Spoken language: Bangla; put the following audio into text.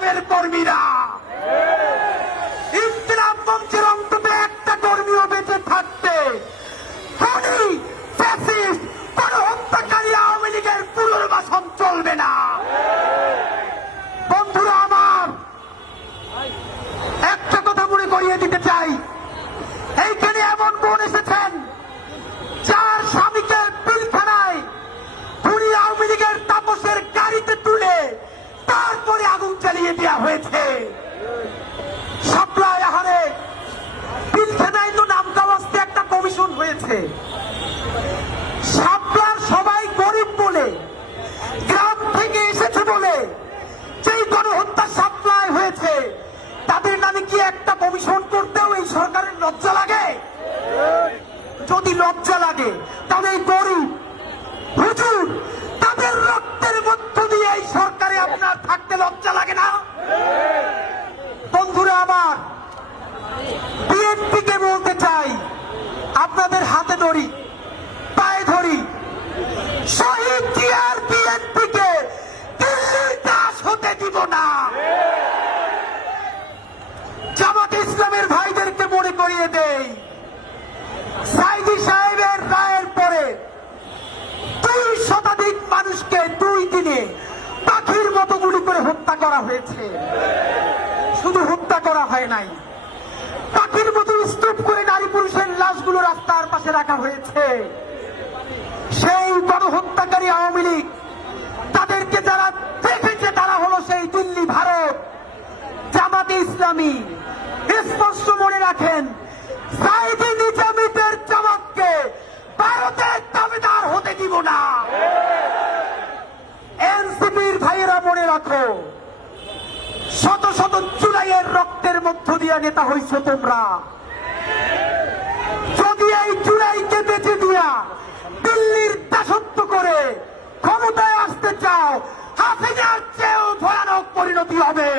ইনকিলাবের কর্মীরা। ইনকিলাব মঞ্চের অন্তত একটা কর্মীও বেঁচে থাকতে খুনি ফ্যাসিস্ট গণহত্যাকারী আওয়ামী লীগের পুনর্বাসন চলবে না। বন্ধুরা আমার, একটা কথা মনে করিয়ে দিতে চাই, এইখানে এমন বোন এসেছেন যার স্বামীকে পিলখানায় খুনি আওয়ামী লীগের তাপসের গাড়িতে তুলে তারপরে আগুন চালিয়ে দেওয়া হয়েছে। সাপ্লাই আহারে পিলখানায় তো নাম কাওয়াজতে একটা কমিশন হয়েছে। সাপ্লার সবাই গরিব বলে, গ্রাম থেকে এসেছে বলে যেই গণহত্যা সাপ্লাই হয়েছে, তাদের নামে কি একটা কমিশন করতেও এই সরকারের লজ্জা লাগে? যদি লজ্জা লাগে তাহলে এই গরিব হুজুর তাদের রক্তের মধ্য দিয়ে এই সরকারে আপনার থাকতে লজ্জা লাগে না? বন্ধুরা আমার, বিএনপিকে বলতে চাই, আপনাদের হাতে ধরি, পায়ে ধরি, শহীদ জিয়ার বিএনপিকে দিল্লির দাস হতে দিব না। জামাত ইসলামের ভাইদেরকে মনে করিয়ে দেই, সাইদি সাহেবের রায়ের পরে 2 শতাধিক মানুষকে 2 দিনে পাখির মতো গুলি করে হত্যা করা হয়েছে। শুধু হত্যা করা হয় নাই, পাখির মতো স্তূপ করে নারী পুরুষের লাশগুলো রাস্তার পাশে রাখা হয়েছে। সেই গণহত্যাকারী আওয়ামী লীগ, তাদেরকে যারা দেখেছে তারা হলো সেই দিল্লি ভারত জামাতে ইসলামী। স্পষ্ট মনে রাখেন, সাইদি নিজামীদের জামাতকে ভারতের দাবিদার হতে দিব না। এনসিপির ভাইয়েরা মনে রাখো, শত শত জুলাইয়ের রক্তের মধ্য দিয়ে নেতা হইছো তোমরা। যদি এই জুলাইকে বেঁচে দিয়া দিল্লির দাসত্ব করে ক্ষমতায় আসতে চাও, হাসিনার চেয়েও ভয়ানক পরিণতি হবে।